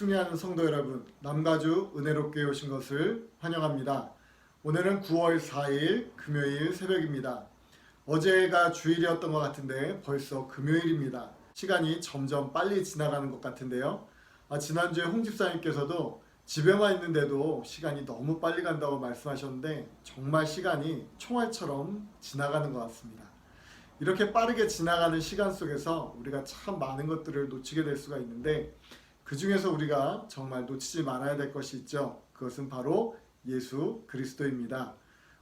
승리하는 성도 여러분, 남가주 은혜롭게 오신 것을 환영합니다. 오늘은 9월 4일 금요일 새벽입니다. 어제가 주일이었던 것 같은데 벌써 금요일입니다. 시간이 점점 빨리 지나가는 것 같은데요. 지난주에 홍 집사님께서도 집에만 있는데도 시간이 너무 빨리 간다고 말씀하셨는데 정말 시간이 총알처럼 지나가는 것 같습니다. 이렇게 빠르게 지나가는 시간 속에서 우리가 참 많은 것들을 놓치게 될 수가 있는데 그 중에서 우리가 정말 놓치지 말아야 될 것이 있죠. 그것은 바로 예수 그리스도입니다.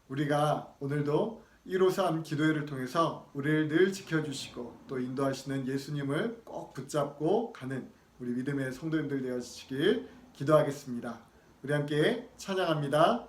우리가 오늘도 153 기도회를 통해서 우리를 늘 지켜주시고 또 인도하시는 예수님을 꼭 붙잡고 가는 우리 믿음의 성도님들 되어주시길 기도하겠습니다. 우리 함께 찬양합니다.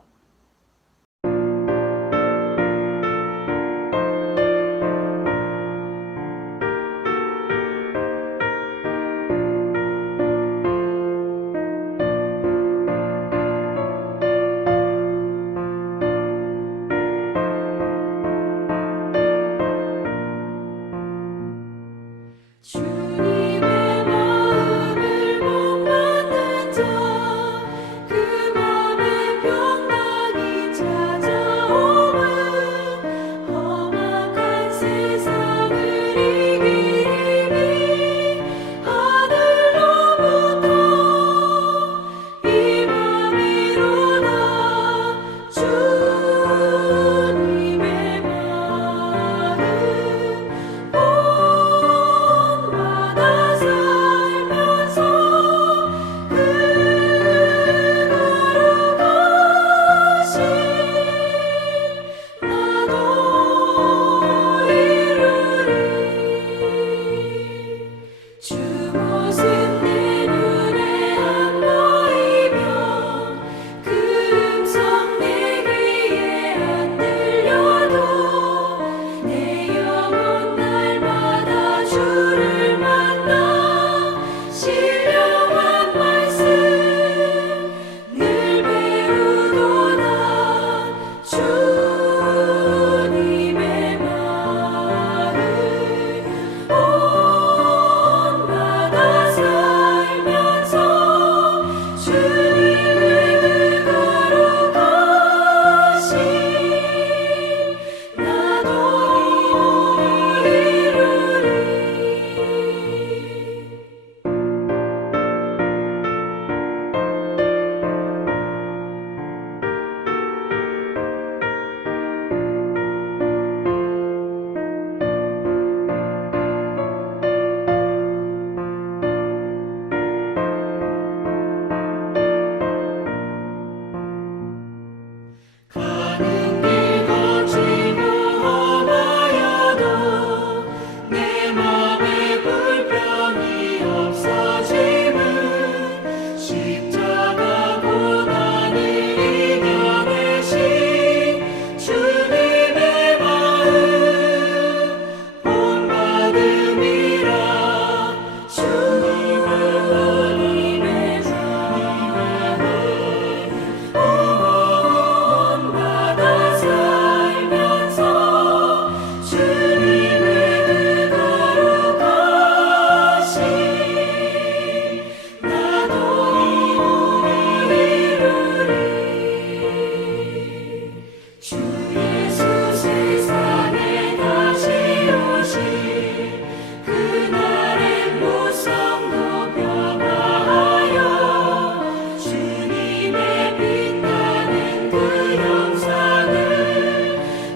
주님의 마음을 못 받는 자, 그 맘에 평강이 찾아오면 험악한 세상을 이기리 하늘로부터 이 맘이로다. 주님의 마음 주 모습 내 눈에 안 보이며 그 음성 내 귀에 안 들려도 내 영혼 날마다 주를 만나 신령한 말씀 늘 배우도다. 주님의 마음 살면서 주님의 그 거룩하신 나도 이루리. 가는 길 거치고 험하여도 내 맘에 불평이 없어짐은 십자가 고난을 이겨내신 주님의 마음 본받음이라. 주님의 마음 본받아 살면서 주님의 그 거룩하신 나도 이루리. 주 예수 세상에 다시 오실 그날의 무성도 변화하여 주님의 빛나는 그 영상을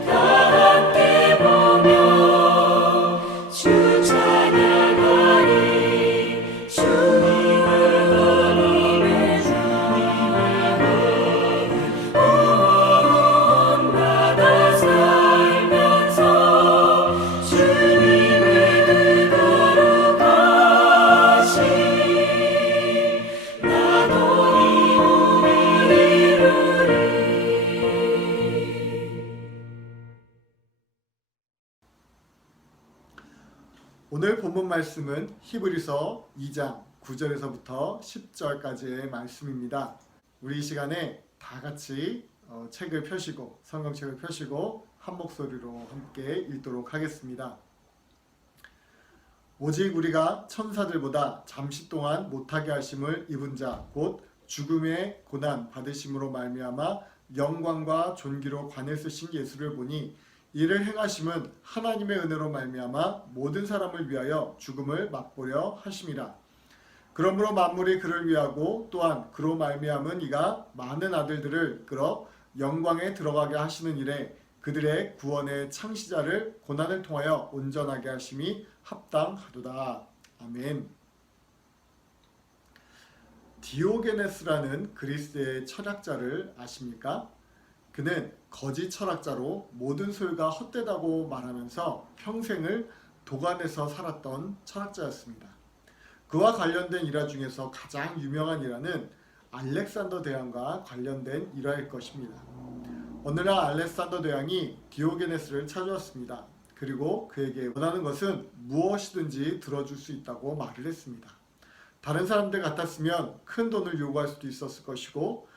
다 함께 보며 주 찬양하리. 주님의 본받아 살면서 주님의 그 거룩하신 나도 이루리. 오늘 본문 말씀은 히브리서 2장 9절에서부터 10절까지의 말씀입니다. 우리 이 시간에 다 같이 책을 펴시고 성경책을 펴시고 한 목소리로 함께 읽도록 하겠습니다. 오직 우리가 천사들보다 잠시 동안 못하게 하심을 입은 자 곧 죽음의 고난 받으심으로 말미암아 영광과 존귀로 관을 쓰신 예수를 보니 이를 행하심은 하나님의 은혜로 말미암아 모든 사람을 위하여 죽음을 맛보려 하심이라. 그러므로 만물이 그를 위하고 또한 그로 말미암은 이가 많은 아들들을 끌어 영광에 들어가게 하시는 일에 그들의 구원의 창시자를 고난을 통하여 온전하게 하심이 합당하도다. 아멘. 디오게네스라는 그리스의 철학자를 아십니까? 그는 거짓 철학자로 모든 소유가 헛되다고 말하면서 평생을 도관에서 살았던 철학자였습니다. 그와 관련된 일화 중에서 가장 유명한 일화는 알렉산더 대왕과 관련된 일화일 것입니다. 어느 날 알렉산더 대왕이 디오게네스를 찾아왔습니다. 그리고 그에게 원하는 것은 무엇이든지 들어줄 수 있다고 말을 했습니다. 다른 사람들 같았으면 큰 돈을 요구할 수도 있었을 것이고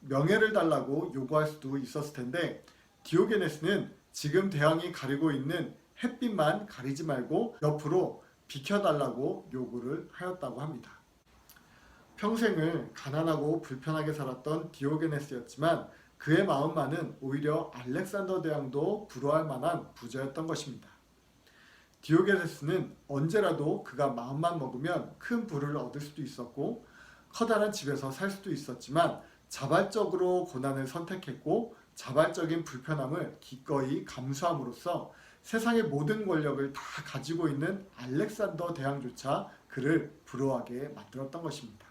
명예를 달라고 요구할 수도 있었을 텐데 디오게네스는 지금 대왕이 가리고 있는 햇빛만 가리지 말고 옆으로 비켜달라고 요구를 하였다고 합니다. 평생을 가난하고 불편하게 살았던 디오게네스였지만 그의 마음만은 오히려 알렉산더 대왕도 부러워할 만한 부자였던 것입니다. 디오게네스는 언제라도 그가 마음만 먹으면 큰 부를 얻을 수도 있었고 커다란 집에서 살 수도 있었지만 자발적으로 고난을 선택했고 자발적인 불편함을 기꺼이 감수함으로써 세상의 모든 권력을 다 가지고 있는 알렉산더 대왕조차 그를 부러워하게 만들었던 것입니다.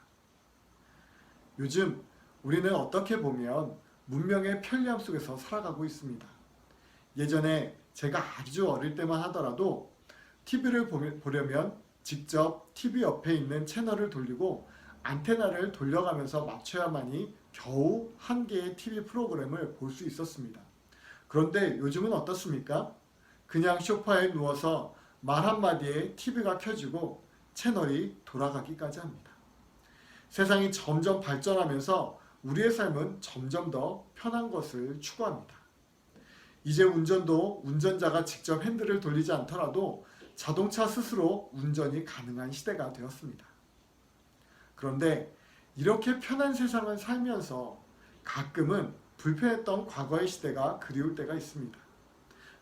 요즘 우리는 어떻게 보면 문명의 편리함 속에서 살아가고 있습니다. 예전에 제가 아주 어릴 때만 하더라도 TV를 보려면 직접 TV 옆에 있는 채널을 돌리고 안테나를 돌려가면서 맞춰야만이 겨우 한 개의 TV 프로그램을 볼 수 있었습니다. 그런데 요즘은 어떻습니까? 그냥 소파에 누워서 말 한마디에 TV가 켜지고 채널이 돌아가기까지 합니다. 세상이 점점 발전하면서 우리의 삶은 점점 더 편한 것을 추구합니다. 이제 운전도 운전자가 직접 핸들을 돌리지 않더라도 자동차 스스로 운전이 가능한 시대가 되었습니다. 그런데 이렇게 편한 세상을 살면서 가끔은 불편했던 과거의 시대가 그리울 때가 있습니다.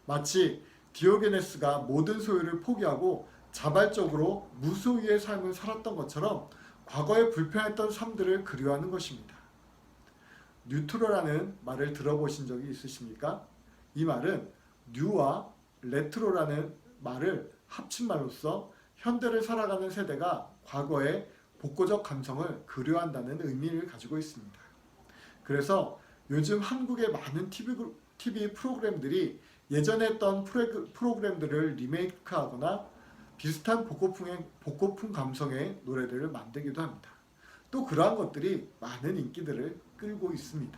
마치 디오게네스가 모든 소유를 포기하고 자발적으로 무소유의 삶을 살았던 것처럼 과거에 불편했던 삶들을 그리워하는 것입니다. 뉴트로라는 말을 들어보신 적이 있으십니까? 이 말은 뉴와 레트로라는 말을 합친 말로써 현대를 살아가는 세대가 과거의 복고적 감성을 그리워한다는 의미를 가지고 있습니다. 그래서 요즘 한국의 많은 TV 프로그램들이 예전에 했던 프로그램들을 리메이크하거나 비슷한 복고풍 감성의 노래들을 만들기도 합니다. 또 그러한 것들이 많은 인기들을 끌고 있습니다.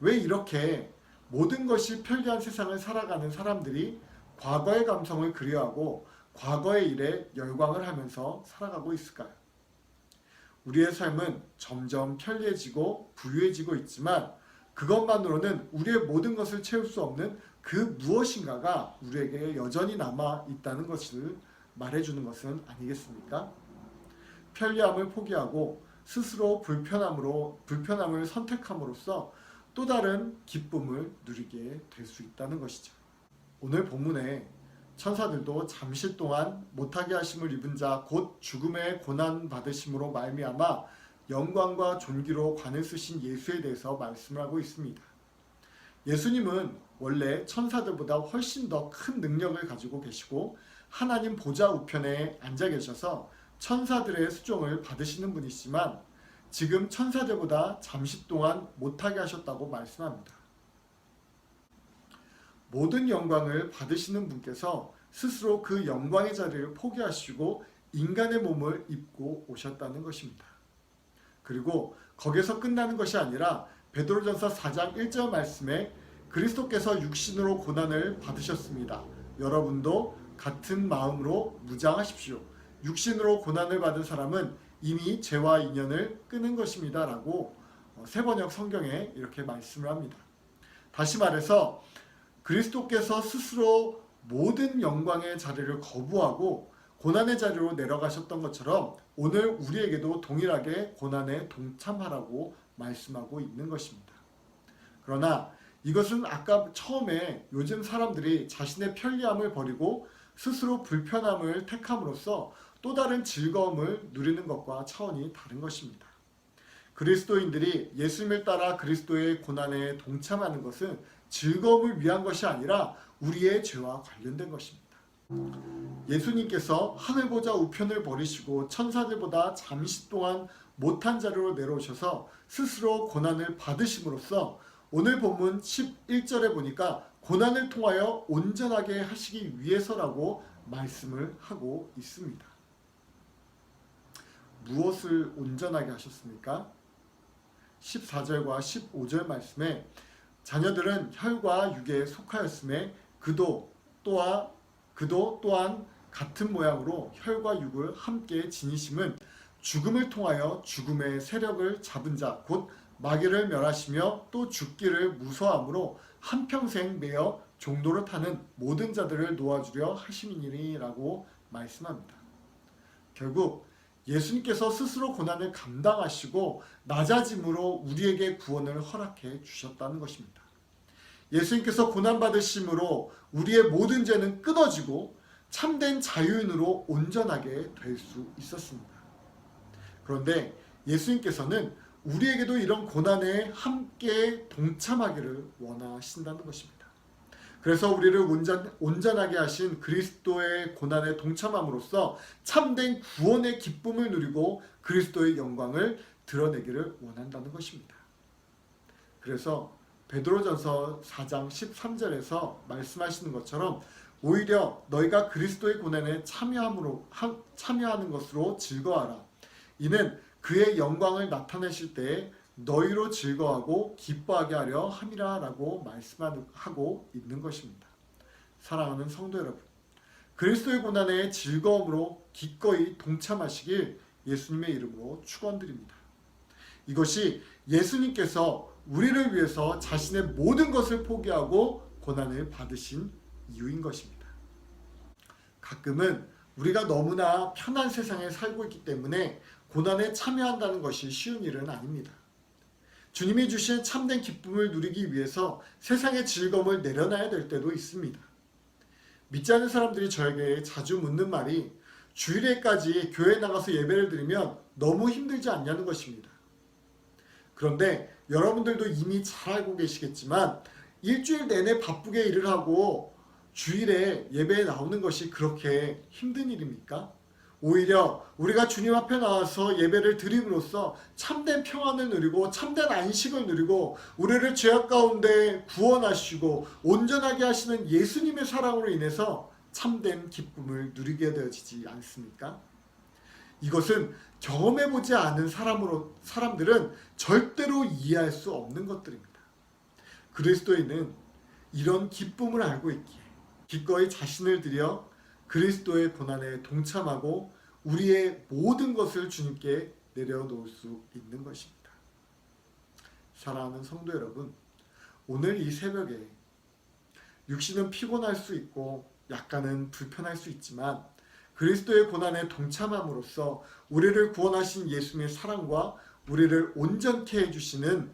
왜 이렇게 모든 것이 편리한 세상을 살아가는 사람들이 과거의 감성을 그리워하고 과거의 일에 열광을 하면서 살아가고 있을까요? 우리의 삶은 점점 편리해지고 부유해지고 있지만 그것만으로는 우리의 모든 것을 채울 수 없는 그 무엇인가가 우리에게 여전히 남아 있다는 것을 말해주는 것은 아니겠습니까? 편리함을 포기하고 스스로 불편함을 선택함으로써 또 다른 기쁨을 누리게 될 수 있다는 것이죠. 오늘 본문에 천사들도 잠시 동안 못하게 하심을 입은 자 곧 죽음의 고난 받으심으로 말미암아 영광과 존귀로 관을 쓰신 예수에 대해서 말씀을 하고 있습니다. 예수님은 원래 천사들보다 훨씬 더 큰 능력을 가지고 계시고 하나님 보좌 우편에 앉아 계셔서 천사들의 수종을 받으시는 분이시지만 지금 천사들보다 잠시 동안 못하게 하셨다고 말씀합니다. 모든 영광을 받으시는 분께서 스스로 그 영광의 자리를 포기하시고 인간의 몸을 입고 오셨다는 것입니다. 그리고 거기서 끝나는 것이 아니라 베드로전서 4장 1절 말씀에 그리스도께서 육신으로 고난을 받으셨습니다. 여러분도 같은 마음으로 무장하십시오. 육신으로 고난을 받은 사람은 이미 죄와 인연을 끊은 것입니다. 라고 세번역 성경에 이렇게 말씀을 합니다. 다시 말해서 그리스도께서 스스로 모든 영광의 자리를 거부하고 고난의 자리로 내려가셨던 것처럼 오늘 우리에게도 동일하게 고난에 동참하라고 말씀하고 있는 것입니다. 그러나 이것은 아까 처음에 요즘 사람들이 자신의 편리함을 버리고 스스로 불편함을 택함으로써 또 다른 즐거움을 누리는 것과 차원이 다른 것입니다. 그리스도인들이 예수님을 따라 그리스도의 고난에 동참하는 것은 즐거움을 위한 것이 아니라 우리의 죄와 관련된 것입니다. 예수님께서 하늘보다 우편을 버리시고 천사들보다 잠시 동안 못한 자리로 내려오셔서 스스로 고난을 받으심으로써 오늘 본문 11절에 보니까 고난을 통하여 온전하게 하시기 위해서라고 말씀을 하고 있습니다. 무엇을 온전하게 하셨습니까? 14절과 15절 말씀에 자녀들은 혈과 육에 속하였음에 그도 또한 같은 모양으로 혈과 육을 함께 지니심은 죽음을 통하여 죽음의 세력을 잡은 자 곧 마귀를 멸하시며 또 죽기를 무서함으로 한평생 매여 종도를 타는 모든 자들을 놓아주려 하심이니라고 말씀합니다. 결국 예수님께서 스스로 고난을 감당하시고 낮아짐으로 우리에게 구원을 허락해 주셨다는 것입니다. 예수님께서 고난받으심으로 우리의 모든 죄는 끊어지고 참된 자유인으로 온전하게 될 수 있었습니다. 그런데 예수님께서는 우리에게도 이런 고난에 함께 동참하기를 원하신다는 것입니다. 그래서 우리를 온전하게 하신 그리스도의 고난에 동참함으로써 참된 구원의 기쁨을 누리고 그리스도의 영광을 드러내기를 원한다는 것입니다. 그래서 베드로전서 4장 13절에서 말씀하시는 것처럼 오히려 너희가 그리스도의 고난에 참여하는 것으로 즐거워하라. 이는 그의 영광을 나타내실 때에 너희로 즐거워하고 기뻐하게 하려 함이라 라고 말씀하고 있는 것입니다. 사랑하는 성도 여러분, 그리스도의 고난에 즐거움으로 기꺼이 동참하시길 예수님의 이름으로 축원드립니다. 이것이 예수님께서 우리를 위해서 자신의 모든 것을 포기하고 고난을 받으신 이유인 것입니다. 가끔은 우리가 너무나 편한 세상에 살고 있기 때문에 고난에 참여한다는 것이 쉬운 일은 아닙니다. 주님이 주신 참된 기쁨을 누리기 위해서 세상의 즐거움을 내려놔야 될 때도 있습니다. 믿지 않는 사람들이 저에게 자주 묻는 말이 주일에까지 교회에 나가서 예배를 드리면 너무 힘들지 않냐는 것입니다. 그런데 여러분들도 이미 잘 알고 계시겠지만 일주일 내내 바쁘게 일을 하고 주일에 예배에 나오는 것이 그렇게 힘든 일입니까? 오히려 우리가 주님 앞에 나와서 예배를 드림으로써 참된 평안을 누리고 참된 안식을 누리고 우리를 죄악 가운데 구원하시고 온전하게 하시는 예수님의 사랑으로 인해서 참된 기쁨을 누리게 되어지지 않습니까? 이것은 경험해보지 않은 사람들은 절대로 이해할 수 없는 것들입니다. 그리스도인은 이런 기쁨을 알고 있기에 기꺼이 자신을 들여 그리스도의 고난에 동참하고 우리의 모든 것을 주님께 내려놓을 수 있는 것입니다. 사랑하는 성도 여러분, 오늘 이 새벽에 육신은 피곤할 수 있고 약간은 불편할 수 있지만 그리스도의 고난에 동참함으로써 우리를 구원하신 예수님의 사랑과 우리를 온전케 해주시는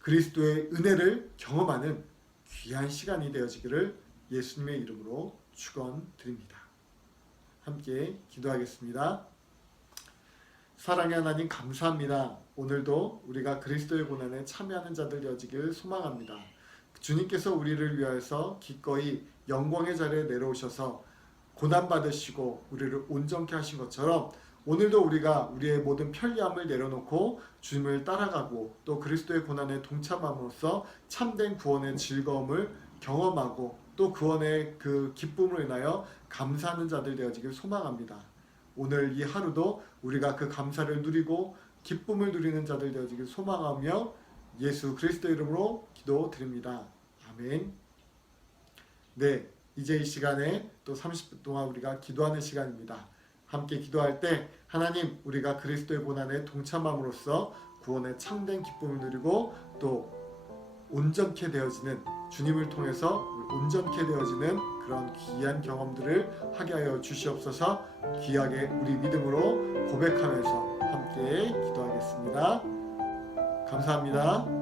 그리스도의 은혜를 경험하는 귀한 시간이 되어지기를 예수님의 이름으로 축원드립니다. 함께 기도하겠습니다. 사랑의 하나님 감사합니다. 오늘도 우리가 그리스도의 고난에 참여하는 자들 되어지길 소망합니다. 주님께서 우리를 위하여서 기꺼이 영광의 자리에 내려오셔서 고난받으시고 우리를 온전케 하신 것처럼 오늘도 우리가 우리의 모든 편리함을 내려놓고 주님을 따라가고 또 그리스도의 고난에 동참함으로써 참된 구원의 즐거움을 경험하고 또 구원의 그 기쁨으로 인하여 감사하는 자들 되어지길 소망합니다. 오늘 이 하루도 우리가 그 감사를 누리고 기쁨을 누리는 자들 되어지길 소망하며 예수 그리스도 이름으로 기도드립니다. 아멘. 네, 이제 이 시간에 또 30분 동안 우리가 기도하는 시간입니다. 함께 기도할 때 하나님 우리가 그리스도의 고난에 동참함으로써 구원의 참된 기쁨을 누리고 또 온전케 되어지는 주님을 통해서 온전케 되어지는 그런 귀한 경험들을 하게 하여 주시옵소서. 귀하게 우리 믿음으로 고백하면서 함께 기도하겠습니다. 감사합니다.